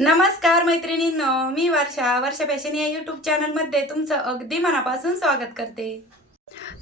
नमस्कार मैत्रिणींनो मी वर्षा. वर्षा फॅशन या यूट्यूब चॅनलमध्ये तुमचं अगदी मनापासून स्वागत करते.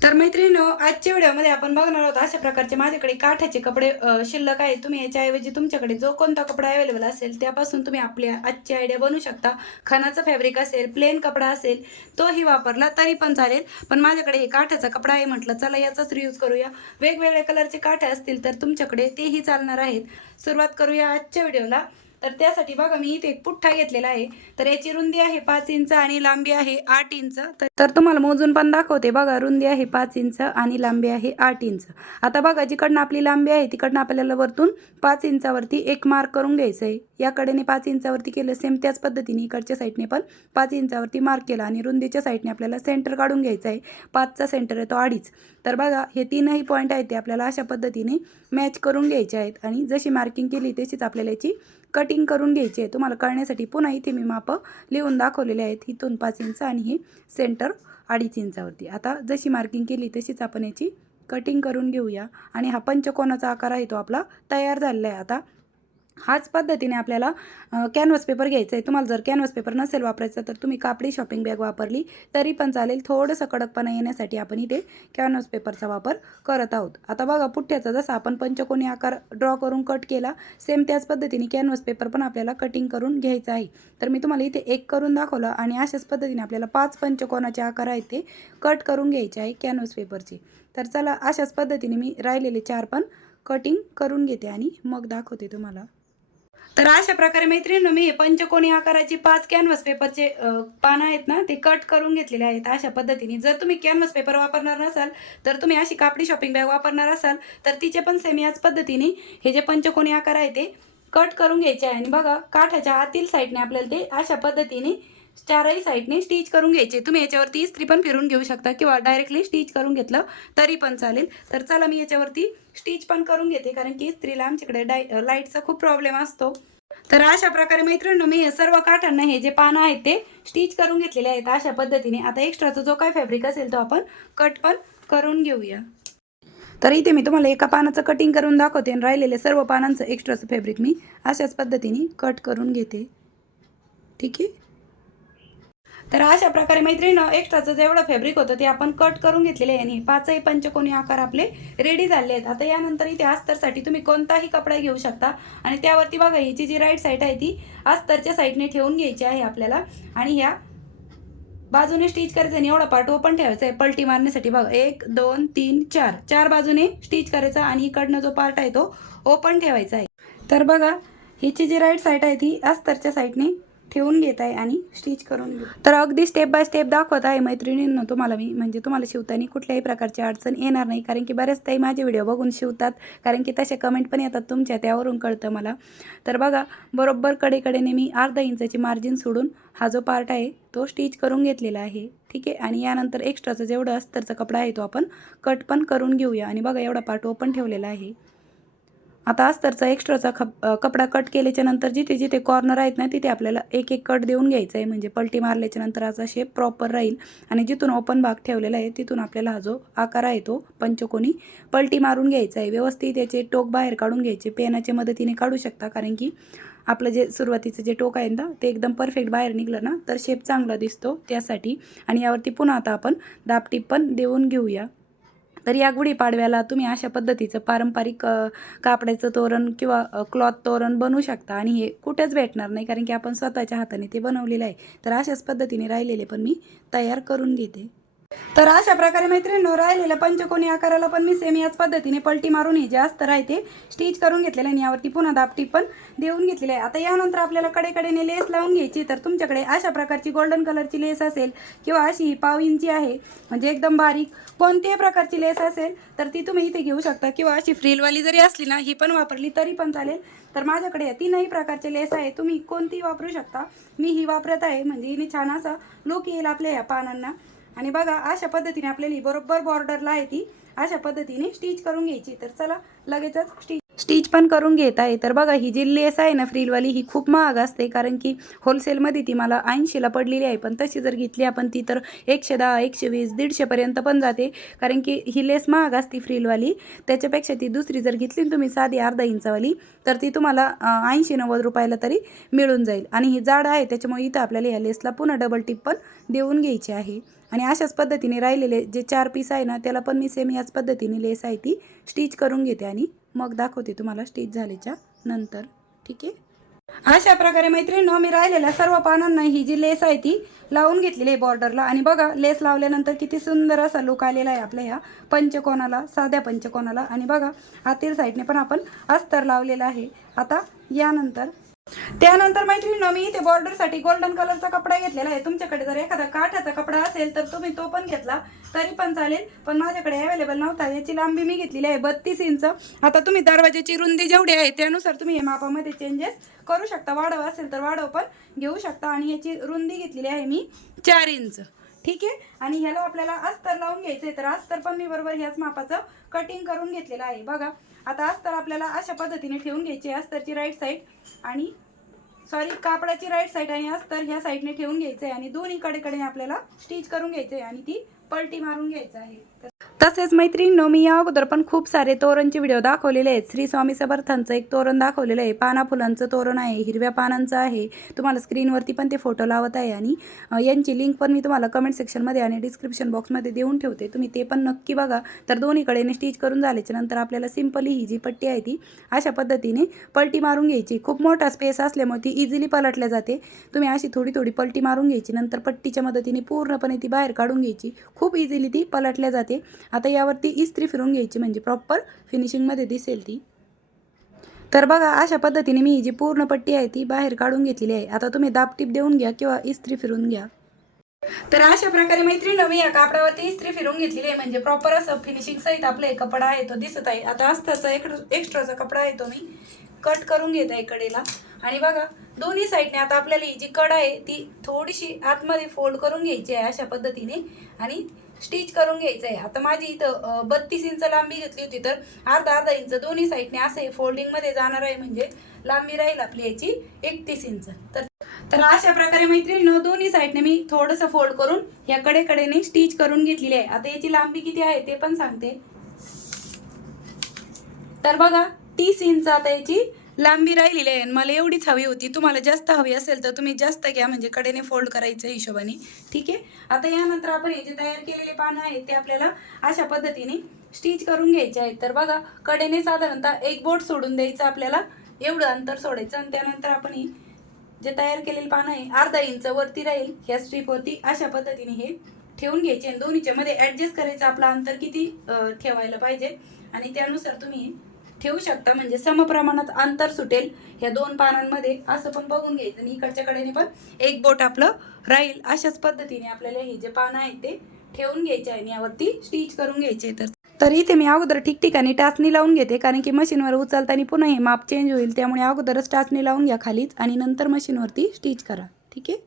तर मैत्रिणींनो आजच्या व्हिडिओमध्ये आपण बघणार आहोत अशा प्रकारचे माझ्याकडे काठाचे कपडे शिल्लक आहेत तुम्ही याच्याऐवजी तुमच्याकडे जो कोणता कपडा अवेलेबल असेल त्यापासून तुम्ही आपल्या आजची आयडिया बनवू शकता. खणाचं फॅब्रिक असेल प्लेन कपडा असेल तोही वापरला तरी पण चालेल. पण माझ्याकडे हे काठाचा कपडा आहे म्हटलं चला याचाच रियूज करूया. वेगवेगळ्या कलरचे काठे असतील तर तुमच्याकडे तेही चालणार आहेत. सुरुवात करूया आजच्या व्हिडिओला. तर त्यासाठी बघा मी इथे एक पुठ्ठा घेतलेला आहे. तर याची रुंदी आहे पाच इंच आणि लांबी आहे आठ इंच. तर- तुम्हाला मोजून पण दाखवते बघा रुंदी आहे पाच इंच आणि लांबी आहे आठ इंच. आता बघा जिकडनं आपली लांबी आहे तिकडनं आपल्याला वरतून पाच इंचावरती एक मार्क करून घ्यायचं आहे या कडेने पाच इंचावरती केलं सेम त्याच पद्धतीने इकडच्या साईडने पण पाच इंचावरती मार्क केला आणि रुंदीच्या साईडने आपल्याला सेंटर काढून घ्यायचं आहे. पाचचा सेंटर आहे तो अडीच. तर बघा हे तीनही पॉईंट आहेत ते आपल्याला अशा पद्धतीने मॅच करून घ्यायचे आहेत. आणि जशी मार्किंग केली तशीच आपल्याला याची कटिंग करून घ्यायची आहे. तुम्हाला कळण्यासाठी पुन्हा इथे मी मापं लिहून दाखवलेले आहेत. इथून पाच इंच आणि हे सेंटर अडीच इंचावरती. आता जशी मार्किंग केली तशीच आपण याची कटिंग करून घेऊया. आणि हा पंचकोनाचा आकार आहे तो आपला तयार झालेला आहे. आता हाच पद्धतीने आपल्याला कॅनव्हस पेपर घ्यायचा आहे तुम्हाला जर कॅनव्हस पेपर नसेल वापरायचा तर तुम्ही कापडी शॉपिंग बॅग वापरली तरी पण चालेल. थोडंसं कडकपणा येण्यासाठी आपण इथे कॅनव्हस पेपरचा वापर करत आहोत. आता बघा पुठ्ठ्याचा जसा आपण पंचकोनी आकार ड्रॉ करून कट केला सेम त्याच पद्धतीने कॅनव्हस पेपर पण आपल्याला कटिंग करून घ्यायचा आहे. तर मी तुम्हाला इथे एक करून दाखवलं आणि अशाच पद्धतीने आपल्याला पाच पंचकोनाचे आकार आहेत ते कट करून घ्यायचे आहे कॅनव्हस पेपरचे तर चला अशाच पद्धतीने मी राहिलेले चार पण कटिंग करून घेते आणि मग दाखवते तुम्हाला. तर अशा प्रकारे मैत्रिणींनो मी हे पंचकोनी आकाराची पाच कॅनव्हस पेपरचे पानं आहेत ना ते कट करून घेतलेले आहेत अशा पद्धतीने. जर तुम्ही कॅनव्हस पेपर वापरणार नसाल तर तुम्ही अशी कापडी शॉपिंग बॅग वापरणार असाल तर तिचे पण सेम याच पद्धतीने हे जे पंचकोनी आकार आहे ते कट करून घ्यायचे आहे. आणि बघा काठाच्या आतील साईडने आपल्याला ते अशा पद्धतीने चारही साईडने स्टिच करून घ्यायचे. तुम्ही याच्यावरती इस्त्री पण फिरून घेऊ शकता किंवा डायरेक्टली स्टिच करून घेतलं तरी पण चालेल. तर चला मी याच्यावरती स्टिच पण करून घेते कारण की इस्त्रीला आमच्याकडे डाय लाईटचा खूप प्रॉब्लेम असतो. तर अशा प्रकारे मैत्रिणी मी सर्व काठांना हे जे पानं आहेत ते स्टिच करून घेतलेले आहेत अशा पद्धतीने. आता एक्स्ट्राचा जो काय फॅब्रिक असेल तो आपण कट पण करून घेऊया. तर इथे मी तुम्हाला एका पानाचं कटिंग करून दाखवते आणि राहिलेले सर्व पानांचं एक्स्ट्राचं फॅब्रिक मी अशाच पद्धतीने कट करून घेते. ठीक आहे? तर अशा प्रकारे मैत्रिणीनं एक्स्ट्राचं जेवढं फॅब्रिक होतं ते आपण कट करून घेतलेले आहे. आणि पाचही पंचकोनी आकार आपले रेडी झाले आहेत. आता यानंतर इथे अस्तरसाठी तुम्ही कोणताही कपडा घेऊ शकता. आणि त्यावरती बघा हिची जी राईट साईड आहे ती अस्तरच्या साईडने ठेवून घ्यायची आहे आपल्याला. आणि ह्या बाजूने स्टिच करायचं आणि एवढा पार्ट ओपन ठेवायचा आहे. पलटी मारण्यासाठी बघा एक दोन तीन चार. चार बाजूने स्टिच करायचा आणि इकडनं जो पार्ट आहे तो ओपन ठेवायचा आहे. तर बघा हिची जी राईट साईड आहे ती अस्तरच्या साईडने ठेवून घेत आहे आणि स्टिच करून तर अगदी स्टेप बाय स्टेप दाखवत आहे मैत्रिणींना तुम्हाला मी म्हणजे तुम्हाला शिवताना कुठल्याही प्रकारची अडचण येणार नाही. कारण की बऱ्याच ताई माझे व्हिडिओ बघून शिवतात. कारण की तसे कमेंट पण येतात तुमच्या त्यावरून कळतं मला. तर बघा बरोबर कडेकडेने मी अर्धा इंचाची मार्जिन सोडून हा जो पार्ट आहे तो स्टिच करून घेतलेला आहे. ठीक आहे? आणि यानंतर एक्स्ट्राचं जेवढं अस्तरचा कपडा आहे तो आपण कट पण करून घेऊया. आणि बघा एवढा पार्ट ओपन ठेवलेला आहे. आता अस्तरचा एक्स्ट्राचा खप कपडा कट केल्याच्यानंतर जिथे जिथे कॉर्नर आहेत ना तिथे आपल्याला एक एक कट देऊन घ्यायचा आहे म्हणजे पलटी मारल्याच्या नंतर असा शेप प्रॉपर राहील. आणि जिथून ओपन भाग ठेवलेला आहे तिथून आपल्याला हा जो आकार आहे तो पंचकोनी पलटी मारून घ्यायचा आहे व्यवस्थित याचे टोक बाहेर काढून घ्यायचे. पेनाच्या मदतीने काढू शकता. कारण की आपलं जे सुरुवातीचं जे टोक आहे ना ते एकदम परफेक्ट बाहेर निघलं ना तर शेप चांगला दिसतो त्यासाठी. आणि यावरती पुन्हा आता आपण दापटीप पण देऊन घेऊया. तर या गुढीपाडव्याला तुम्ही अशा पद्धतीचं पारंपरिक कापड्याचं तोरण किंवा क्लॉथ तोरण बनवू शकता आणि हे कुठेच भेटणार नाही कारण की आपण स्वतःच्या हाताने ते बनवलेलं आहे. तर अशाच पद्धतीने राहिलेले पण मी तयार करून घेते. तर अशा प्रकारे मैत्रिणींनो राहिलेल्या पंचकोनी आकाराला पण मी सेम याच पद्धतीने पलटी मारून हे जे असतं आहे ते स्टिच करून घेतलेलं आहे आणि यावरती पुन्हा दापटी पण देऊन घेतलेली आहे. आता यानंतर आपल्याला कडेकडेने लेस लावून घ्यायची तर तुमच्याकडे अशा प्रकारची गोल्डन कलरची लेस असेल किंवा अशी ही पाव इंची आहे म्हणजे एकदम बारीक कोणत्याही प्रकारची लेस असेल तर ती तुम्ही इथे घेऊ शकता. किंवा अशी फ्रीलवाली जरी असली ना ही पण वापरली तरी पण चालेल. तर माझ्याकडे या तीनही प्रकारचे लेस आहे तुम्ही कोणतीही वापरू शकता. मी ही वापरत आहे म्हणजे हिने छान असा लुक येईल आपल्या या पानांना. आणि बघा अशा पद्धतीने आपल्याला ही बरोबर बॉर्डरला आहे ती अशा पद्धतीने स्टिच करून घ्यायची. तर चला लगेचच स्टिच स्टिच पण करून घेत आहे. तर बघा ही जी लेस आहे ना फ्रीलवाली ही खूप महाग असते कारण की होलसेलमध्ये ती मला ऐंशीला पडलेली आहे. पण तशी जर घेतली आपण ती तर एकशे दहा एकशे वीस दीडशेपर्यंत पण जाते. कारण की ही लेस महाग असते फ्रीलवाली त्याच्यापेक्षा ती दुसरी जर घेतली तुम्ही साधी अर्धा इंचावाली तर ती तुम्हाला ऐंशी नव्वद रुपयाला तरी मिळून जाईल. आणि ही जाड आहे त्याच्यामुळे इथं आपल्याला या लेसला पुन्हा डबल टिप पण देऊन घ्यायची आहे. आणि अशाच पद्धतीने राहिलेले जे चार पीस आहे ना त्याला पण मी सेम याच पद्धतीने लेस आहे ती स्टिच करून घेते आणि मग दाखवते तुम्हाला स्टिच झाल्याच्यानंतर. ठीक आहे? अशा प्रकारे मैत्रिणीनं मी राहिलेल्या सर्व पानांना ही जी लेस आहे ती लावून घेतलेली आहे बॉर्डरला आणि बघा लेस लावल्यानंतर किती सुंदर असा लुक आलेला आहे आपल्या ह्या पंचकोनाला साध्या पंचकोनाला. आणि बघा आतील साईडने पण आपण अस्तर लावलेला आहे. आता यानंतर त्यानंतर मैत्रिणी मी इथे बॉर्डरसाठी गोल्डन कलरचा कपडा घेतलेला आहे. तुमच्याकडे जर एखादा काठाचा कपडा असेल तर तुम्ही तो पण घेतला तरी पण चालेल. पण माझ्याकडे अवेलेबल नव्हता. याची लांबी मी घेतलेली आहे बत्तीस इंच. आता तुम्ही दरवाजाची रुंदी जेवढी आहे त्यानुसार तुम्ही हे मापामध्ये चेंजेस करू शकता. वाढव असेल तर वाढव पण घेऊ शकता. आणि याची रुंदी घेतलेली आहे मी चार इंच. ठीक आहे? आणि ह्याला आपल्याला अस्तर लावून घ्यायचं आहे तर अस्तर पण मी बरोबर ह्याच मापाचं कटिंग करून घेतलेलं आहे. बघा. आता अस्तर आपल्याला अशा पद्धतीने ठेवून घ्यायची आहे. अस्तरची राईट साईड आणि सॉरी कापडाची राईट साईड आणि अस्तर ह्या साईडने ठेवून घ्यायचं आहे. आणि दोन्ही कडेकडे आपल्याला स्टिच करून घ्यायचं आहे. आणि ती पलटी मारून घ्यायचं आहे. तसेच मैत्रिणींनो मी या अगोदर पण खूप सारे तोरणचे व्हिडिओ दाखवलेले आहेत. श्री स्वामी समर्थांचं एक तोरण दाखवलेलं आहे. पाना फुलांचं तोरण आहे. हिरव्या पानांचं आहे. तुम्हाला स्क्रीनवरती पण ते फोटो लावत आहे आणि यांची लिंक पण मी तुम्हाला कमेंट सेक्शनमध्ये आणि डिस्क्रिप्शन बॉक्समध्ये देऊन ठेवते. तुम्ही ते पण नक्की बघा. तर दोन्हीकडेने स्टिच करून झाल्याच्यानंतर आपल्याला सिम्पली ही जी पट्टी आहे ती अशा पद्धतीने पलटी मारून घ्यायची. खूप मोठा स्पेस असल्यामुळे ती इझिली पलटल्या जाते. तुम्ही अशी थोडी थोडी पलटी मारून घ्यायची. नंतर पट्टीच्या मदतीने पूर्णपणे ती बाहेर काढून घ्यायची. खूप इझिली ती पलटल्या जाते. आता यावरती इस्त्री फिरून घ्यायची म्हणजे प्रॉपर फिनिशिंगमध्ये दिसेल ती. तर बघा अशा पद्धतीने मी जी पूर्ण पट्टी आहे ती बाहेर काढून घेतलेली आहे. आता तुम्ही दाबटीप देऊन घ्या किंवा इस्त्री फिरून घ्या. तर अशा प्रकारे मैत्रिणी मी या कापडावरती इस्त्री फिरून घेतलेली आहे. म्हणजे प्रॉपर असं फिनिशिंग सहित आपला एक कपडा आहे तो दिसत आहे. आता अस्ताचा एक एक्स्ट्राचा कपडा आहे तो मी कट करून घेत आहे कडेला आणि बघा दोन्ही साईडने आता आपल्याला ही जी कड आहे ती थोडीशी आतमध्ये फोल्ड करून घ्यायची आहे अशा पद्धतीने आणि स्टिच करून घ्यायचं आहे. आता माझी इथं बत्तीस इंच लांबी घेतली होती तर अर्धा अर्धा इंच दोन्ही साईडने असं फोल्डिंगमध्ये जाणार आहे म्हणजे लांबी राहील आपली याची एकतीस इंच. तर तर अशा प्रकारे मैत्रिणी दोन्ही साईडने मी थोडंसं फोल्ड करून ह्या कडेकडेने स्टिच करून घेतलेली आहे. आता याची लांबी किती आहे ते पण सांगते. तर बघा तीस इंच आता याची लांबी राहिलेली आहे आणि मला एवढीच हवी होती. तुम्हाला जास्त हवी असेल तर तुम्ही जास्त घ्या म्हणजे कडेने फोल्ड करायचं हिशोबाने. ठीक आहे? आता यानंतर आपण हे जे तयार केलेले पानं आहेत ते आपल्याला अशा पद्धतीने स्टिच करून घ्यायचे आहेत. तर बघा कडेने साधारणतः एक बोट सोडून द्यायचं आपल्याला. एवढं अंतर सोडायचं आणि त्यानंतर आपण ही जे तयार केलेले पानं आहे अर्धा इंच वरती राहील. ह्या स्ट्रीपवरती अशा पद्धतीने हे ठेवून घ्यायचे आणि दोन्हीच्या मध्ये ॲडजस्ट करायचं आपलं अंतर किती ठेवायला पाहिजे. आणि त्यानुसार तुम्ही ठेवू शकता. म्हणजे समप्रमाणात अंतर सुटेल ह्या दोन पानांमध्ये. असं पण बघून घ्यायचं. आणि इकडच्या कडेने पण एक बोट आपलं राहील. अशाच पद्धतीने आपल्याला हे जे पानं आहेत ते ठेवून घ्यायचे आहे आणि यावरती स्टिच करून घ्यायचे. तर तर इथे मी अगोदर ठिकठिकाणी टाचणी लावून घेते. कारण की मशीनवर उचलताना पुन्हा हे माप चेंज होईल. त्यामुळे अगोदरच टाचणी लावून घ्या खालीच आणि नंतर मशीनवरती स्टिच करा. ठीक आहे?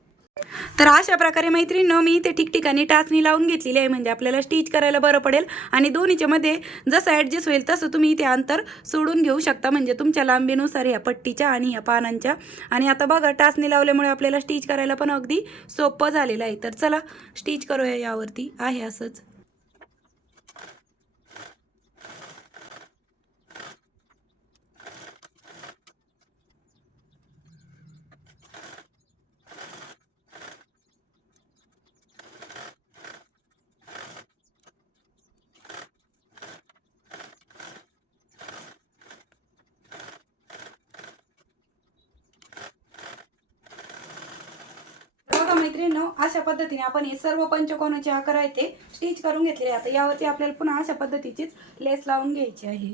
तर अशा प्रकारे मैत्रिणीनं मी इथे ठिकठिकाणी टाचणी लावून घेतलेली आहे. म्हणजे आपल्याला स्टिच करायला बरं पडेल. आणि दोन्हीच्या मध्ये जसं ॲडजस्ट होईल तसं तुम्ही इथे अंतर सोडून घेऊ शकता. म्हणजे तुमच्या लांबीनुसार ह्या पट्टीच्या आणि ह्या पानांच्या. आणि आता बघा टाचणी लावल्यामुळे आपल्याला स्टिच करायला पण अगदी सोपं झालेलं आहे. तर चला स्टिच करूया यावरती. आहे असंच बघा मैत्रिणींनो अशा पद्धतीने आपण हे सर्व पंचकोनाचे आकार आहे ते स्टिच करून घेतलेले आहे. आता यावरती आपल्याला पुन्हा अशा पद्धतीचीच लेस लावून घ्यायची आहे.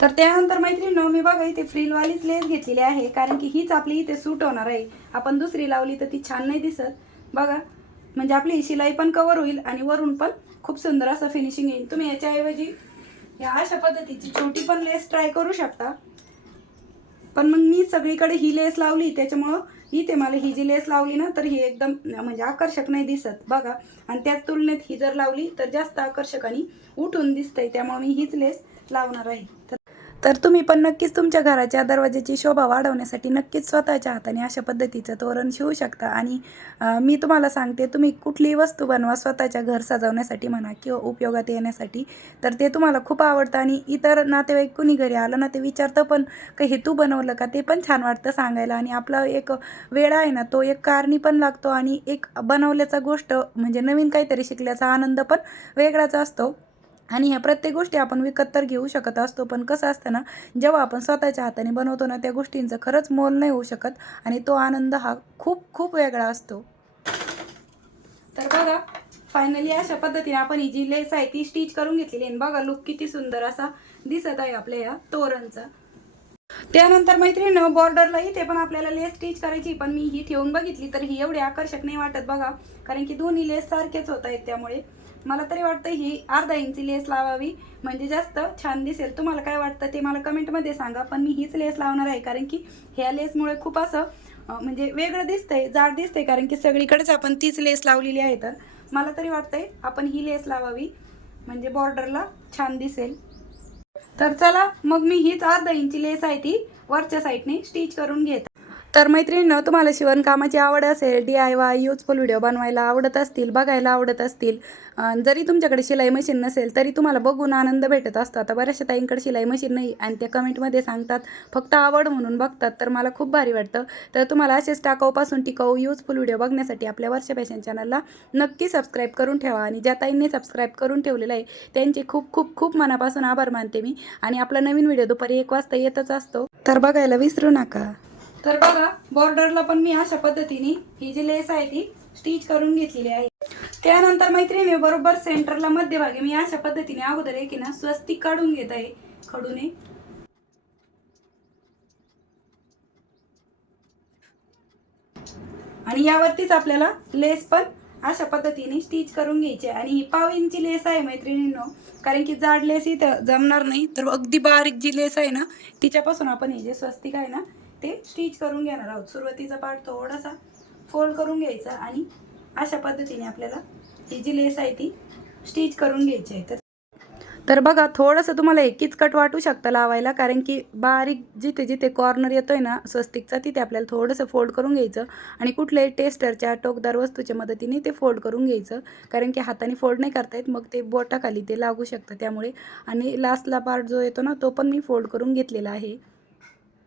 तर त्यानंतर मैत्रिणींनो मी बघा इथे फ्रीलवालीच लेस घेतलेली आहे कारण की हीच आपली इथे सूट होणार आहे. आपण दुसरी लावली तर ती छान नाही दिसत. बघा म्हणजे आपली ही शिलाई पण कवर होईल आणि वरून पण खूप सुंदर असं फिनिशिंग येईल. तुम्ही याच्याऐवजी या अशा पद्धतीची छोटी पण लेस ट्राय करू शकता. पण मग मी सगळीकडे ही लेस लावली त्याच्यामुळं इथे मला ही जी लेस लावली ना तर ही एकदम म्हणजे आकर्षक नाही दिसत बघा. आणि त्याच तुलनेत ही जर लावली तर जास्त आकर्षक आणि उठून दिसतंय त्यामुळे मी हीच लेस लावणार आहे. तर तर तुम्ही पण नक्कीच तुमच्या घराच्या दरवाजाची शोभा वाढवण्यासाठी नक्कीच स्वतःच्या हाताने अशा पद्धतीचं तोरण शिवू शकता. आणि मी तुम्हाला सांगते तुम्ही कुठलीही वस्तू बनवा स्वतःच्या घर सजवण्यासाठी म्हणा किंवा उपयोगात येण्यासाठी तर ते तुम्हाला खूप आवडतं. आणि इतर नातेवाईक कुणी घरी आलं ना ते विचारतं पण का हे तू बनवलं का? ते पण छान वाटतं सांगायला. आणि आपला एक वेळ आहे ना तो एक कारणी पण लागतो. आणि एक बनवल्याचा गोष्ट म्हणजे नवीन काहीतरी शिकल्याचा आनंद पण वेगळाच असतो. आणि ह्या प्रत्येक गोष्टी आपण विकत तर घेऊ शकत असतो पण कसं असतं ना जेव्हा आपण स्वतःच्या हाताने बनवतो ना त्या गोष्टींचं खरंच मोल नाही होऊ शकत आणि तो आनंद हा खूप खूप वेगळा असतो. तर बघा फायनली अशा पद्धतीने आपण ही जी लेस आहे ती स्टिच करून घेतलेली आहे. आणि बघा लुक किती सुंदर असा दिसत आहे आपल्या या तोरणचा. त्यानंतर मैत्रिणीनं बॉर्डरला इथे पण आपल्याला लेस स्टिच करायची पण मी ही ठेवून बघितली तर ही एवढी आकर्षक नाही वाटत बघा कारण की दोन्ही लेस सारखेच होत आहेत त्यामुळे. मला तरी वाटतं ही अर्धा इंची लेस लावावी. म्हणजे जास्त छान दिसेल. तुम्हाला काय वाटतं ते मला कमेंटमध्ये सांगा. पण मी हीच लेस लावणार आहे. कारण की ह्या लेसमुळे खूप असं म्हणजे वेगळं दिसतंय जाड दिसतंय. कारण की सगळीकडेच आपण तीच लेस लावलेली आहे तर. मला तरी वाटतंय आपण ही लेस लावावी. म्हणजे बॉर्डरला छान दिसेल. तर चला मग मी हीच अर्धा इंची लेस आहे ती वरच्या साईडने स्टिच करून घेत. तर मैत्रिणीनं तुम्हाला शिवणकामाची आवड असेल D I Y useful video बनवायला आवडत असतील बघायला आवडत असतील जरी तुमच्याकडे शिलाई मशीन नसेल तरी तुम्हाला बघून आनंद भेटत असतो आता बऱ्याचशा ताईंकडे शिलाई मशीन नाही आणि त्या कमेंटमध्ये सांगतात फक्त आवड म्हणून बघतात. तर मला खूप भारी वाटतं. तर तुम्हाला असेच टाकाऊपासून टिकाऊ यूजफुल व्हिडिओ बघण्यासाठी आपल्या वर्षा फॅशन चॅनलला नक्की सबस्क्राईब करून ठेवा. आणि ज्या ताईंनी सबस्क्राईब करून ठेवलेलं आहे त्यांचे खूप खूप खूप मनापासून आभार मानते मी. आणि आपला नवीन व्हिडिओ दुपारी एक वाजता येतच असतो. तर बघायला विसरू नका. तर बघा बॉर्डरला पण मी अशा पद्धतीने ही जी लेस आहे ती स्टिच करून घेतलेली आहे. त्यानंतर मैत्रिणी बरोबर सेंटरला मध्यभागी मी अशा पद्धतीने अगोदर एक आहे ना स्वस्तिक काढून घेत आहे. खडूने. आणि यावरतीच आपल्याला लेस पण अशा पद्धतीने स्टिच करून घ्यायची आहे. आणि ही पाव इंची लेस आहे मैत्रिणींनो कारण की जाड लेस इथं जमणार नाही. तर अगदी बारीक जी लेस आहे ना तिच्यापासून आपण हे जे स्वस्तिक आहे ना ते स्टिच करून घेणार आहोत. सुरुवातीचा पार्ट थोडासा फोल्ड करून घ्यायचा आणि अशा पद्धतीने आपल्याला ही जी लेस आहे ती स्टिच करून घ्यायची आहे. तर तर बघा थोडंसं तुम्हाला एकीच कट वाटू शकतं लावायला कारण की बारीक जिथे जिथे कॉर्नर येतोय ना स्वस्तिकचा तिथे आपल्याला थोडंसं फोल्ड करून घ्यायचं आणि कुठल्याही टेस्टरच्या टोकदार वस्तूच्या मदतीने ते फोल्ड करून घ्यायचं. कारण की हाताने फोल्ड नाही करता येत मग ते बोटाखाली ते लागू शकतं. त्यामुळे आणि लास्टला पार्ट जो येतो ना तो पण मी फोल्ड करून घेतलेला आहे.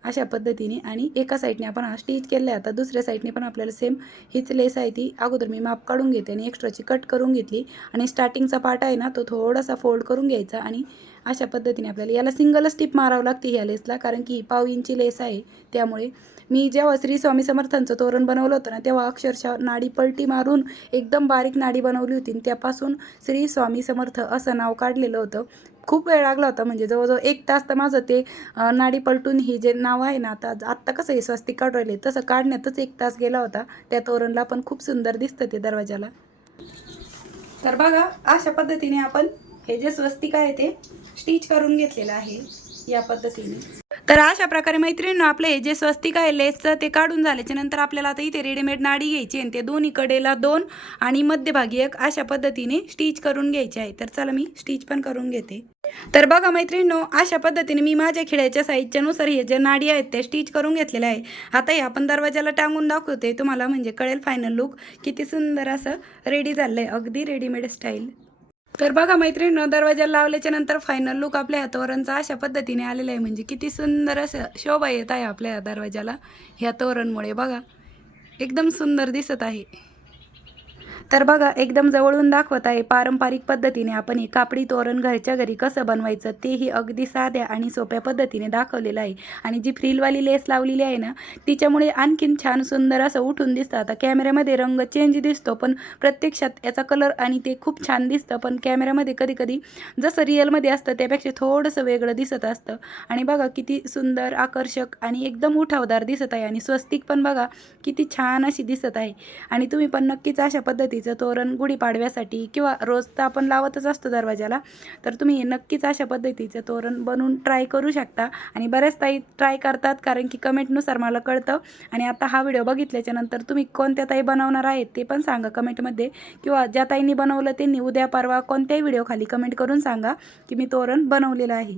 अशा पद्धतीने आणि एका साईडने आपण हा स्टिच केला आहे. आता दुसऱ्या साईडने पण आपल्याला सेम हीच लेस आहे ती. अगोदर मी माप काढून घेते आणि एक्स्ट्राची कट करून घेतली. आणि स्टार्टिंगचा पार्ट आहे ना तो थोडासा फोल्ड करून घ्यायचा आणि अशा पद्धतीने आपल्याला याला सिंगल स्टिप मारावं लागते ह्या लेसला कारण की ही पाव इंची लेस आहे. त्यामुळे मी जेव्हा श्री स्वामी समर्थांचं तोरण बनवलं होतं ना तेव्हा अक्षरशः नाडी पलटी मारून एकदम बारीक नाडी बनवली होती. आणि त्यापासून श्री स्वामी समर्थ असं नाव काढलेलं होतं. खूप वेळ लागला होता. म्हणजे जवळजवळ एक तास तर माझं ते नाडी पलटून ही जे नाव आहे ना आता आत्ता कसं आहे स्वस्तिक काढून राहिले तसं काढण्यातच एक तास गेला होता. त्या तोरणला पण खूप सुंदर दिसतं ते दरवाजाला. तर बघा अशा पद्धतीने आपण हे जे स्वस्तिक आहे ते स्टिच करून घेतलेलं आहे या पद्धतीने. तर अशा प्रकारे मैत्रिणीनं आपलं हे जे स्वस्तिक आहे लेसचं ते काढून झाल्याच्यानंतर आपल्याला आता इथे रेडीमेड नाडी घ्यायची आणि ते दोन्ही कडेला दोन आणि मध्यभागी एक अशा पद्धतीने स्टिच करून घ्यायची आहे. तर चला मी स्टिच पण करून घेते. तर बघा मैत्रिणीनो अशा पद्धतीने मी माझ्या खिड्याच्या साईजच्या नुसार हे जे नाडी आहेत ते स्टिच करून घेतलेले आहे. आता हे आपण दरवाजाला टांगून दाखवते तुम्हाला म्हणजे कळेल फायनल लुक किती सुंदर असं रेडी झालं आहे अगदी रेडीमेड स्टाईल तर बघा मैत्रिणीनं दरवाजाला लावल्याच्या नंतर फायनल लुक आपल्या ह्या तोरणचा अशा पद्धतीने आलेला आहे. म्हणजे किती सुंदर असं शोभा येत आहे आपल्या ह्या दरवाजाला ह्या तोरणमुळे. बघा एकदम सुंदर दिसत आहे. तर बघा एकदम जवळून दाखवत आहे पारंपरिक पद्धतीने आपण हे कापडी तोरण घरच्या घरी कसं बनवायचं तेही अगदी साध्या आणि सोप्या पद्धतीने दाखवलेलं आहे. आणि जी फ्रीलवाली लेस लावलेली आहे ना तिच्यामुळे आणखीन छान सुंदर असं उठून दिसतं. आता कॅमेऱ्यामध्ये रंग चेंज दिसतो पण प्रत्यक्षात याचा कलर आणि ते खूप छान दिसतं. पण कॅमेऱ्यामध्ये कधी कधी जसं रिअलमध्ये असतं त्यापेक्षा थोडंसं वेगळं दिसत असतं. आणि बघा किती सुंदर आकर्षक आणि एकदम उठावदार दिसत आहे. आणि स्वस्तिक पण बघा किती छान अशी दिसत आहे. आणि तुम्ही पण नक्कीच अशा पद्धतीचं तोरण गुढीपाडव्यासाठी किंवा रोज तर आपण लावतच असतो दरवाजाला तर तुम्ही हे नक्कीच अशा पद्धतीचं तोरण बनवून ट्राय करू शकता. आणि बऱ्याच ताई ट्राय करतात कारण की कमेंटनुसार मला कळतं. आणि आता हा व्हिडिओ बघितल्याच्या नंतर तुम्ही कोणत्या ताई बनवणार आहेत ते पण सांगा कमेंटमध्ये किंवा ज्या ताईंनी बनवलं त्यांनी उद्या परवा कोणत्याही व्हिडिओ खाली कमेंट करून सांगा की मी तोरण बनवलेलं आहे.